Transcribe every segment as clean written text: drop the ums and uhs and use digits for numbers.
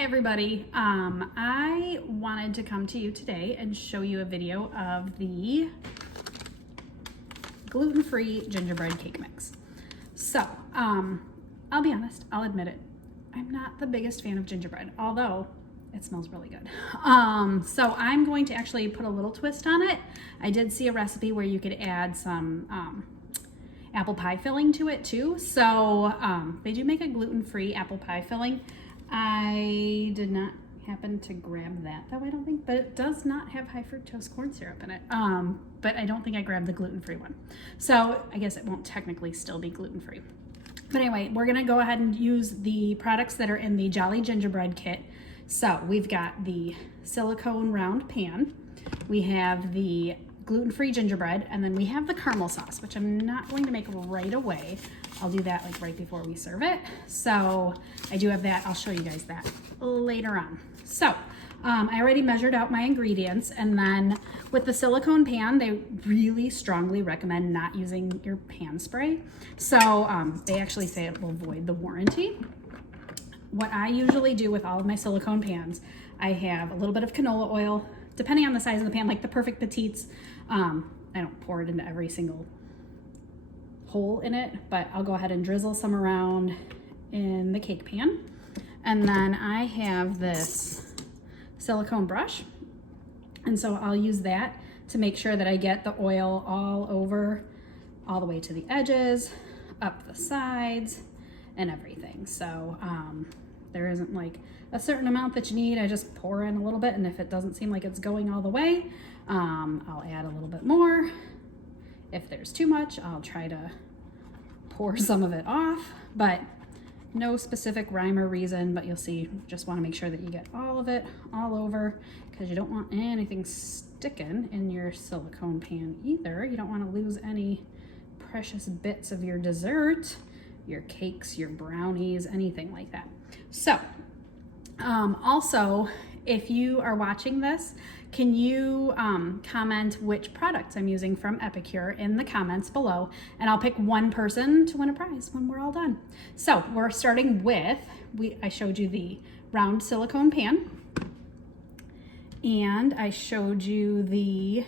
Hi everybody. I wanted to come to you today and show you a video of the gluten-free gingerbread cake mix. So, I'll be honest, I'll admit it. I'm not the biggest fan of gingerbread, although it smells really good. So I'm going to actually put a little twist on it. I did see a recipe where you could add some apple pie filling to it too. So they do make a gluten-free apple pie filling. I did not happen to grab that though, I don't think, but it does not have high fructose corn syrup in it. But I don't think I grabbed the gluten-free one. So I guess it won't technically still be gluten-free. But anyway, we're gonna go ahead and use the products that are in the Jolly Gingerbread kit. So we've got the silicone round pan, we have the gluten-free gingerbread, and then we have the caramel sauce, which I'm not going to make right away. I'll do that like right before we serve it. So I do have that. I'll show you guys that later on. So I already measured out my ingredients, and then with the silicone pan, they really strongly recommend not using your pan spray. So they actually say it will void the warranty. What I usually do with all of my silicone pans, I have a little bit of canola oil, depending on the size of the pan, like the Perfect Petites. I don't pour it into every single hole in it, but I'll go ahead and drizzle some around in the cake pan. And then I have this silicone brush. And so I'll use that to make sure that I get the oil all over, all the way to the edges, up the sides, and everything. So there isn't like a certain amount that you need. I just pour in a little bit, and if it doesn't seem like it's going all the way, I'll add a little bit more. If there's too much, I'll try to pour some of it off, but no specific rhyme or reason, but you'll see, just want to make sure that you get all of it all over, because you don't want anything sticking in your silicone pan either. You don't want to lose any precious bits of your dessert, your cakes, your brownies, anything like that. So also, if you are watching this, can you comment which products I'm using from Epicure in the comments below, and I'll pick one person to win a prize when we're all done. So we're starting with, I showed you the round silicone pan, and I showed you the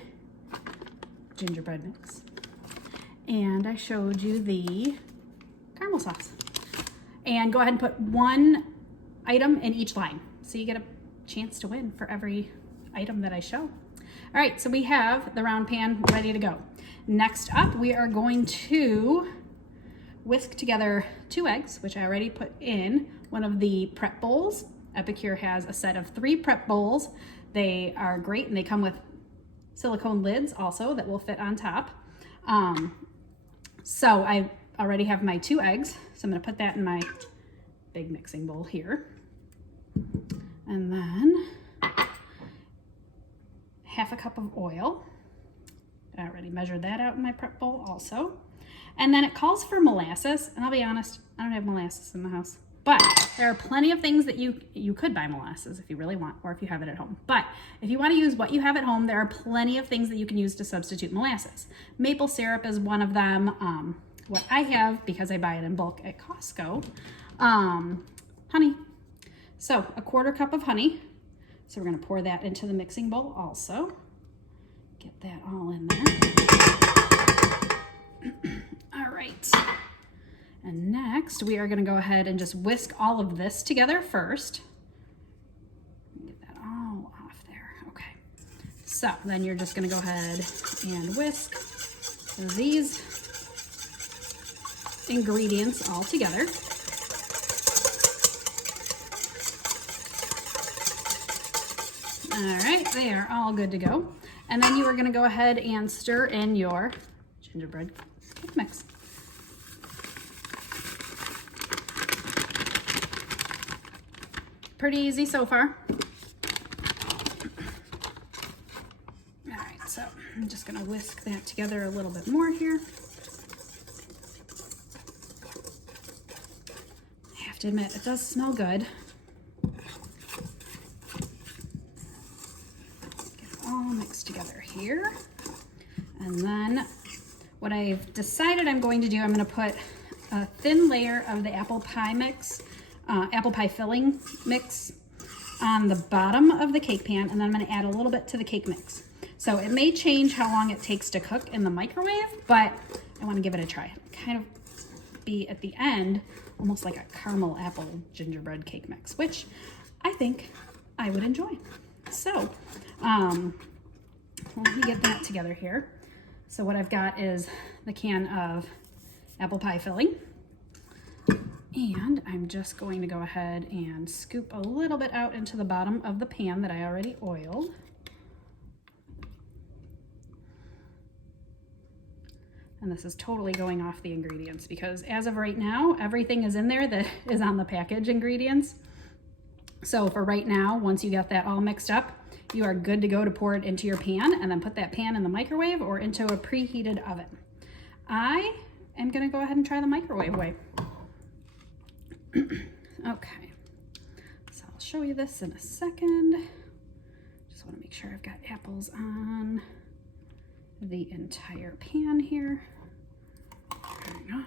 gingerbread mix, and I showed you the caramel sauce. And go ahead and put one item in each line, so you get a chance to win for every item that I show. All right, so we have the round pan ready to go. Next up, we are going to whisk together 2 eggs, which I already put in one of the prep bowls. Epicure has a set of 3 prep bowls. They are great, and they come with silicone lids also that will fit on top. So I already have my 2 eggs, so I'm gonna put that in my big mixing bowl here. And then half a cup of oil. I already measured that out in my prep bowl also. And then it calls for molasses, and I'll be honest, I don't have molasses in the house, but there are plenty of things that you could buy molasses if you really want, or if you have it at home. But if you want to use what you have at home, there are plenty of things that you can use to substitute molasses. Maple syrup is one of them. What I have, because I buy it in bulk at Costco, honey. So a 1/4 cup of honey. So we're gonna pour that into the mixing bowl also. Get that all in there. All right. And next we are gonna go ahead and just whisk all of this together first. Get that all off there, okay. So then you're just gonna go ahead and whisk these ingredients all together. All right, they are all good to go. And then you are gonna go ahead and stir in your gingerbread cake mix. Pretty easy so far. All right, so I'm just gonna whisk that together a little bit more here. I have to admit, it does smell good. Mixed together here. And then what I've decided I'm going to do, I'm going to put a thin layer of the apple pie mix, apple pie filling mix on the bottom of the cake pan, and then I'm going to add a little bit to the cake mix. So it may change how long it takes to cook in the microwave, but I want to give it a try. Kind of be at the end almost like a caramel apple gingerbread cake mix, which I think I would enjoy. So let me get that together here. So what I've got is the can of apple pie filling. And I'm just going to go ahead and scoop a little bit out into the bottom of the pan that I already oiled. And this is totally going off the ingredients because as of right now, everything is in there that is on the package ingredients. So for right now, once you get that all mixed up, you are good to go to pour it into your pan and then put that pan in the microwave or into a preheated oven. I am gonna go ahead and try the microwave way. Okay, so I'll show you this in a second. Just want to make sure I've got apples on the entire pan here. Hang on.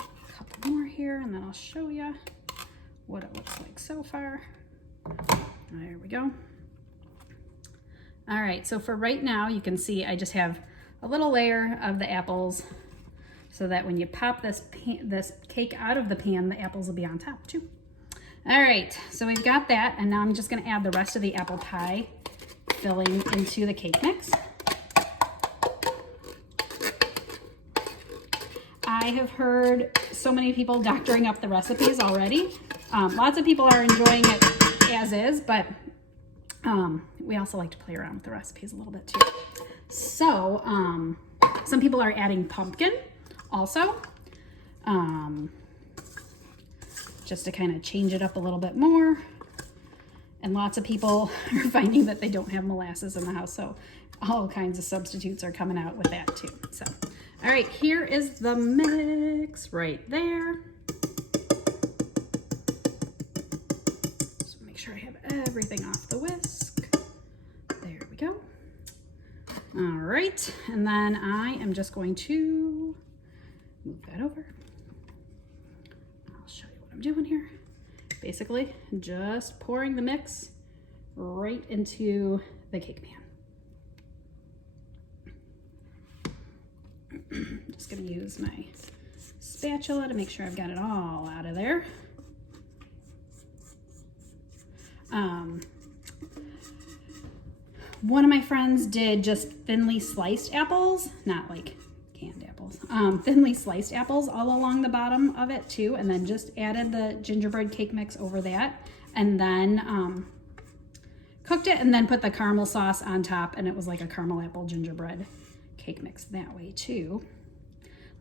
A couple more here, and then I'll show you what it looks like so far. There we go. All right, so for right now, you can see I just have a little layer of the apples so that when you pop this cake out of the pan, the apples will be on top too. All right, so we've got that, and now I'm just gonna add the rest of the apple pie filling into the cake mix. I have heard so many people doctoring up the recipes already. Lots of people are enjoying it as is, but we also like to play around with the recipes a little bit too. So some people are adding pumpkin also, just to kind of change it up a little bit more. And lots of people are finding that they don't have molasses in the house, so all kinds of substitutes are coming out with that too. So, all right, here is the mix right there. Just make sure I have everything off the whisk. There we go. All right, and then I am just going to move that over. I'll show you what I'm doing here. Basically, just pouring the mix right into the cake pan. Just gonna use my spatula to make sure I've got it all out of there. One of my friends did just thinly sliced apples, not like canned apples, thinly sliced apples all along the bottom of it too, and then just added the gingerbread cake mix over that, and then cooked it, and then put the caramel sauce on top, and it was like a caramel apple gingerbread cake mix that way too.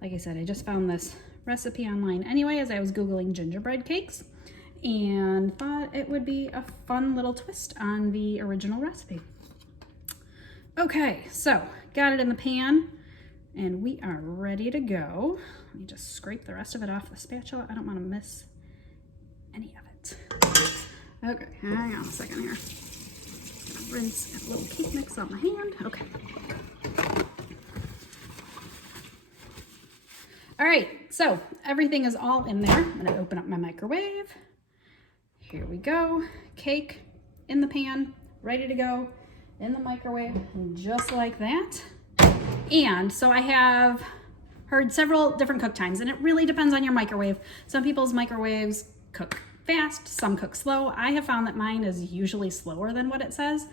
Like I said, I just found this recipe online anyway as I was Googling gingerbread cakes, and thought it would be a fun little twist on the original recipe. Okay, so got it in the pan, and we are ready to go. Let me just scrape the rest of it off the spatula. I don't want to miss any of it. Okay, hang on a second here. Just gonna rinse a little cake mix on my hand. Okay. All right, so everything is all in there. I'm gonna open up my microwave. Here we go. Cake in the pan, ready to go in the microwave, just like that. And so I have heard several different cook times, and it really depends on your microwave. Some people's microwaves cook fast, some cook slow. I have found that mine is usually slower than what it says.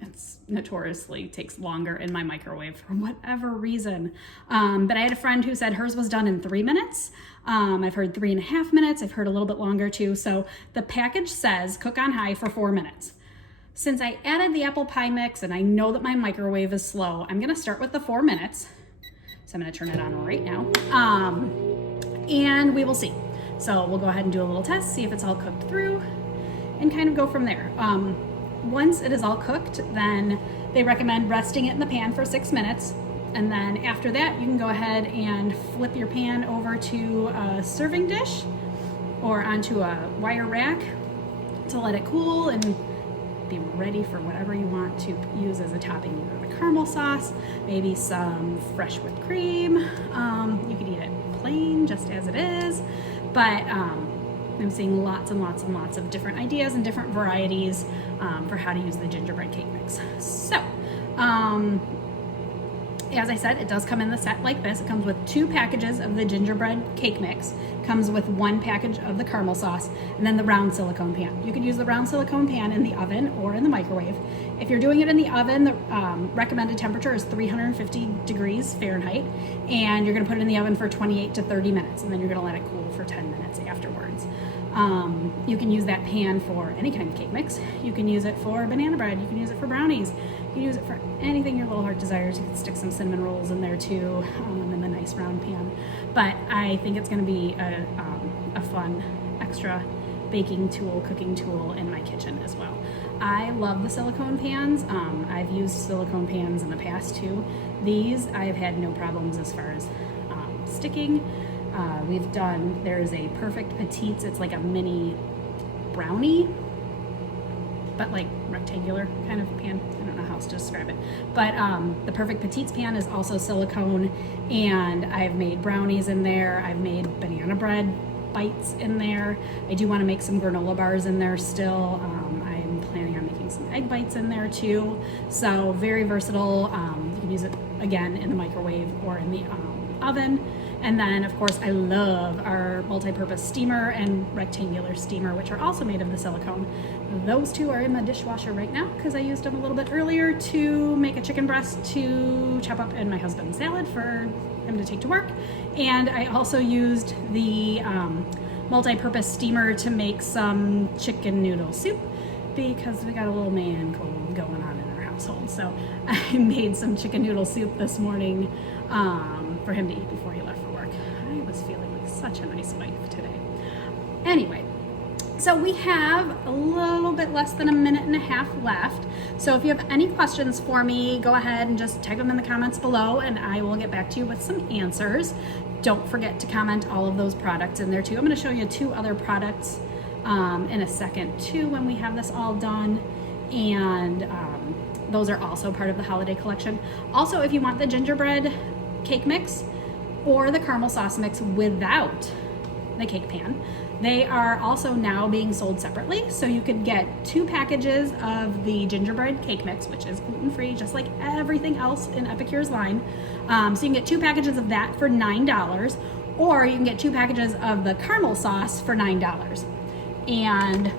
It's notoriously takes longer in my microwave for whatever reason. But I had a friend who said hers was done in 3 minutes. I've heard 3.5 minutes. I've heard a little bit longer too. So the package says cook on high for 4 minutes. Since I added the apple pie mix and I know that my microwave is slow, I'm gonna start with the 4 minutes. So I'm gonna turn it on right now. And we will see. So we'll go ahead and do a little test, see if it's all cooked through, and kind of go from there. Once it is all cooked, then they recommend resting it in the pan for 6 minutes. And then after that, you can go ahead and flip your pan over to a serving dish or onto a wire rack to let it cool and be ready for whatever you want to use as a topping, either the caramel sauce, maybe some fresh whipped cream. You could eat it plain, just as it is, but I'm seeing lots and lots and lots of different ideas and different varieties for how to use the gingerbread cake mix. So, as I said, it does come in the set like this. It comes with 2 packages of the gingerbread cake mix, comes with 1 package of the caramel sauce, and then the round silicone pan. You can use the round silicone pan in the oven or in the microwave. If you're doing it in the oven, the recommended temperature is 350 degrees Fahrenheit, and you're gonna put it in the oven for 28 to 30 minutes, and then you're gonna let it cool for 10 minutes afterwards. You can use that pan for any kind of cake mix. You can use it for banana bread, you can use it for brownies, you can use it for anything your little heart desires. You can stick some cinnamon rolls in there too, in the nice round pan. But I think it's gonna be a fun extra baking tool, cooking tool in my kitchen as well. I love the silicone pans. I've used silicone pans in the past too. These I've had no problems as far as sticking. There's a Perfect Petites, it's like a mini brownie, but like rectangular kind of pan. I don't know how else to describe it. But the Perfect Petites pan is also silicone, and I've made brownies in there. I've made banana bread bites in there. I do want to make some granola bars in there still. I'm planning on making some egg bites in there too. So very versatile. You can use it again in the microwave or in the oven. And then of course I love our multi-purpose steamer and rectangular steamer, which are also made of the silicone. Those 2 are in my dishwasher right now because I used them a little bit earlier to make a chicken breast to chop up in my husband's salad for him to take to work. And I also used the multi-purpose steamer to make some chicken noodle soup because we got a little man cold going on in our household. So I made some chicken noodle soup this morning for him to eat before he left for work. I was feeling like such a nice wife today. Anyway, so we have a little bit less than a minute and a half left. So if you have any questions for me, go ahead and just type them in the comments below and I will get back to you with some answers. Don't forget to comment all of those products in there too. I'm going to show you 2 other products in a second too when we have this all done. And those are also part of the holiday collection. Also, if you want the gingerbread cake mix or the caramel sauce mix without the cake pan, they are also now being sold separately. So you could get 2 packages of the gingerbread cake mix, which is gluten-free, just like everything else in Epicure's line. So you can get 2 packages of that for $9, or you can get 2 packages of the caramel sauce for $9. And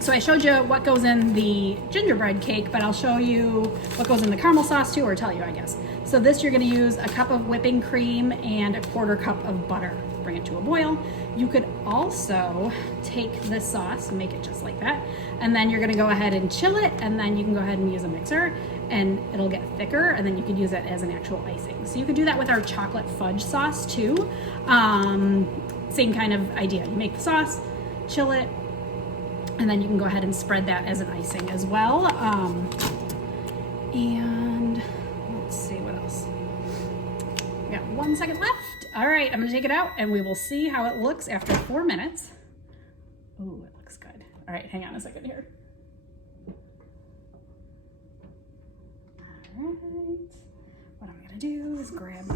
so I showed you what goes in the gingerbread cake, but I'll show you what goes in the caramel sauce too, or tell you, I guess. So this, you're gonna use a cup of whipping cream and a 1/4 cup of butter. Bring it to a boil. You could also take this sauce and make it just like that. And then you're gonna go ahead and chill it, and then you can go ahead and use a mixer and it'll get thicker, and then you could use it as an actual icing. So you could do that with our chocolate fudge sauce too. Same kind of idea. You make the sauce, chill it, and then you can go ahead and spread that as an icing as well. And let's see what else. We got 1 second left. All right, I'm gonna take it out and we will see how it looks after 4 minutes. Ooh, it looks good. All right, hang on a second here. All right, what I'm gonna do is grab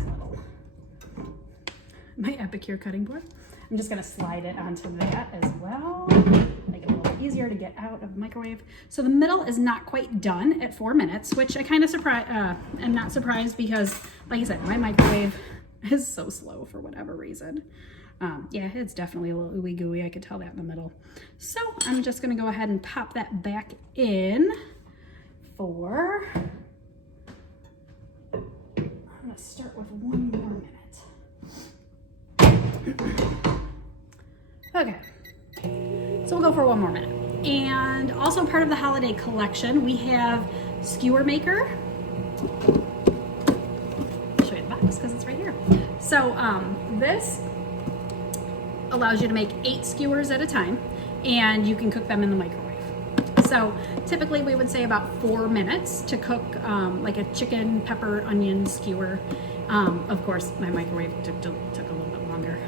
my Epicure cutting board. I'm just gonna slide it onto that as well. Make it a little easier to get out of the microwave. So the middle is not quite done at 4 minutes, which I kind of am not surprised because, like I said, my microwave is so slow for whatever reason. Yeah, it's definitely a little ooey gooey. I could tell that in the middle. So I'm just gonna go ahead and pop that back in for, I'm gonna start with 1 more minute. Okay, so we'll go for 1 more minute. And also part of the holiday collection, we have skewer maker. I'll show you the box because it's right here. So this allows you to make 8 skewers at a time, and you can cook them in the microwave. So typically we would say about 4 minutes to cook like a chicken, pepper, onion skewer. Of course, my microwave took a little bit longer.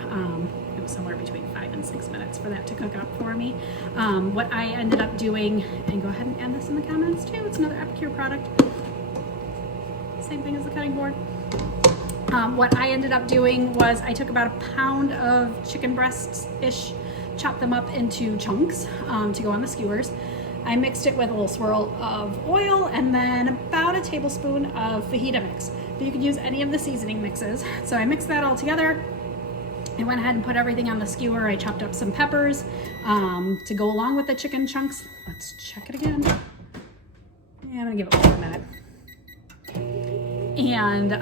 It was somewhere between 5 and 6 minutes for that to cook up for me. What I ended up doing, and go ahead and add this in the comments too, it's another Epicure product. Same thing as the cutting board. What I ended up doing was I took about 1 pound of chicken breasts-ish, chopped them up into chunks to go on the skewers. I mixed it with a little swirl of oil and then about a tablespoon of fajita mix. But you could use any of the seasoning mixes. So I mixed that all together. I went ahead and put everything on the skewer. I chopped up some peppers to go along with the chicken chunks. Let's check it again. Yeah, I'm gonna give it 1 minute. And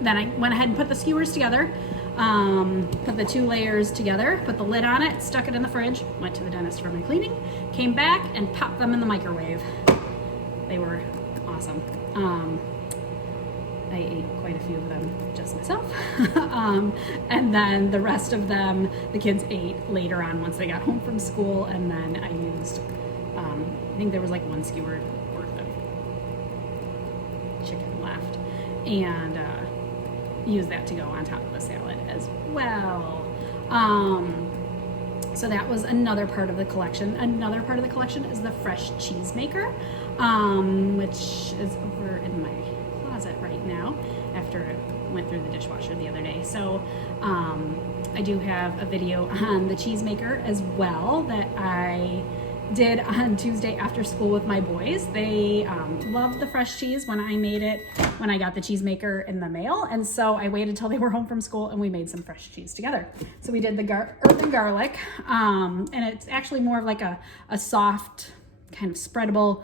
then I went ahead and put the skewers together, put the 2 layers together, put the lid on it, stuck it in the fridge, went to the dentist for my cleaning, came back and popped them in the microwave. They were awesome. I ate quite a few of them just myself. And then the rest of them, the kids ate later on once they got home from school. And then I used, I think there was like 1 skewer worth of chicken left. And used that to go on top of the salad as well. So that was another part of the collection. Another part of the collection is the fresh cheese maker, which is over in my closet right now after it went through the dishwasher the other day. So I do have a video on the cheese maker as well that I did on Tuesday after school with my boys. They loved the fresh cheese when I made it, when I got the cheese maker in the mail. And so I waited till they were home from school and we made some fresh cheese together. So we did the herb and garlic, and it's actually more of like a soft kind of spreadable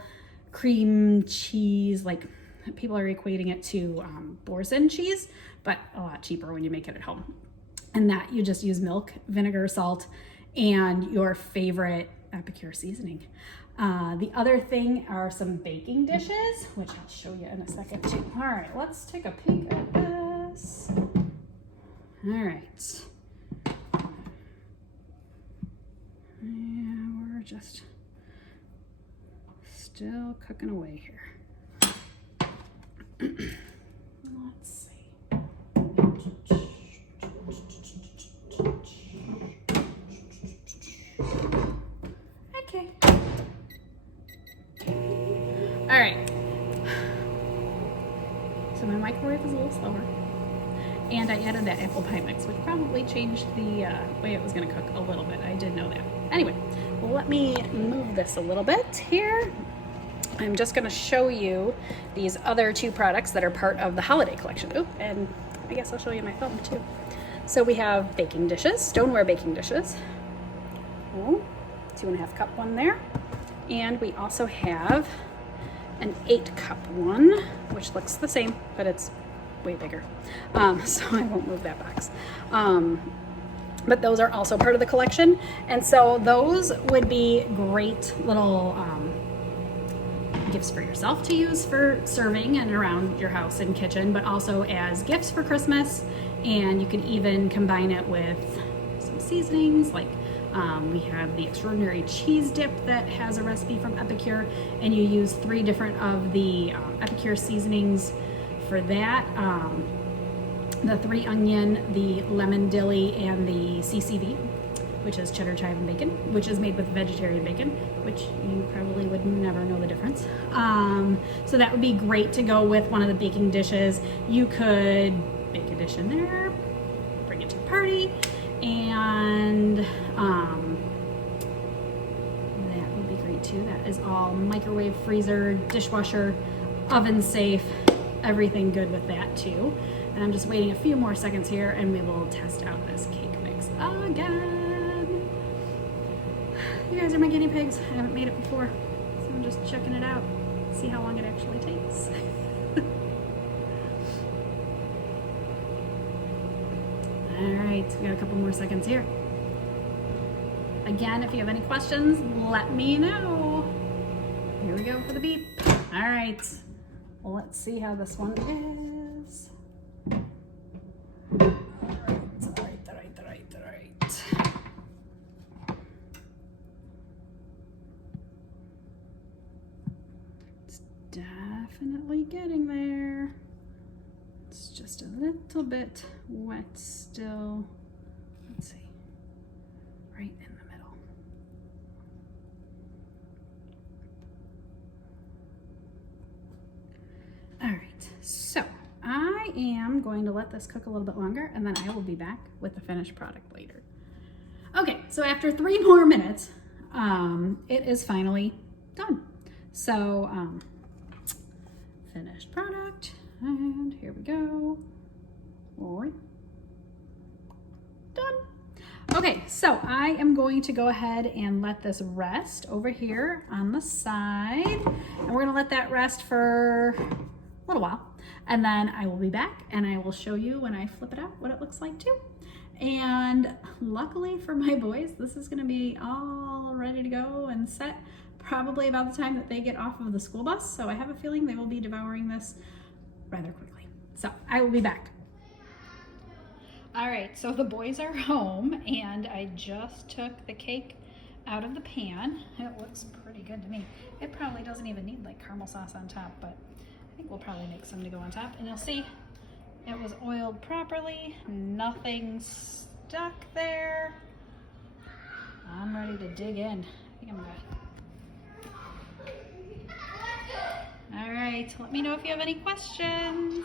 cream cheese. Like people are equating it to Boursin cheese, but a lot cheaper when you make it at home. And that you just use milk, vinegar, salt, and your favorite Epicure seasoning. The other thing are some baking dishes, which I'll show you in a second too. All right, let's take a peek at this. All right. Yeah, we're just still cooking away here. Let's see. Okay. All right. So my microwave is a little slower. And I added that apple pie mix, which probably changed the way it was going to cook a little bit. I did know that. Anyway, well, let me move this a little bit here. I'm just going to show you these other 2 products that are part of the holiday collection. Oh, and I guess I'll show you my phone too. So we have baking dishes, stoneware baking dishes. Oh, 2.5 cup one there. And we also have an 8 cup one, which looks the same, but it's way bigger. So I won't move that box. But those are also part of the collection. And so those would be great little gifts for yourself to use for serving and around your house and kitchen, but also as gifts for Christmas. And you could even combine it with some seasonings, like we have the extraordinary cheese dip that has a recipe from Epicure, and you use 3 different of the Epicure seasonings for that. The 3 onion, the lemon dilly, and the CCV, which is cheddar, chive, and bacon, which is made with vegetarian bacon, which you probably would never know the difference. So that would be great to go with one of the baking dishes. You could bake a dish in there, bring it to the party, and that would be great too. That is all microwave, freezer, dishwasher, oven safe, everything good with that too. And I'm just waiting a few more seconds here and we will test out this cake mix again. You guys are my guinea pigs. I haven't made it before, so I'm just checking it out, see how long it actually takes. All right, we got a couple more seconds here. Again, if you have any questions, let me know. Here we go for the beep. All right, well, let's see how this one is. All right. It's definitely getting there. It's just a little bit wet still. Let's see, right in the middle. All right, so I am going to let this cook a little bit longer and then I will be back with the finished product later. Okay, so after 3 more minutes, it is finally done. So, finished product, and here we go. Done. Okay, so I am going to go ahead and let this rest over here on the side, and we're gonna let that rest for a little while, and then I will be back and I will show you when I flip it out what it looks like too. And luckily for my boys, this is gonna be all ready to go and set probably about the time that they get off of the school bus. So I have a feeling they will be devouring this rather quickly. So I will be back. All right, so the boys are home and I just took the cake out of the pan. It looks pretty good to me. It probably doesn't even need like caramel sauce on top, but I think we'll probably make some to go on top, and you'll see it was oiled properly, nothing stuck there. I'm ready to dig in. I think I'm gonna... All right, let me know if you have any questions.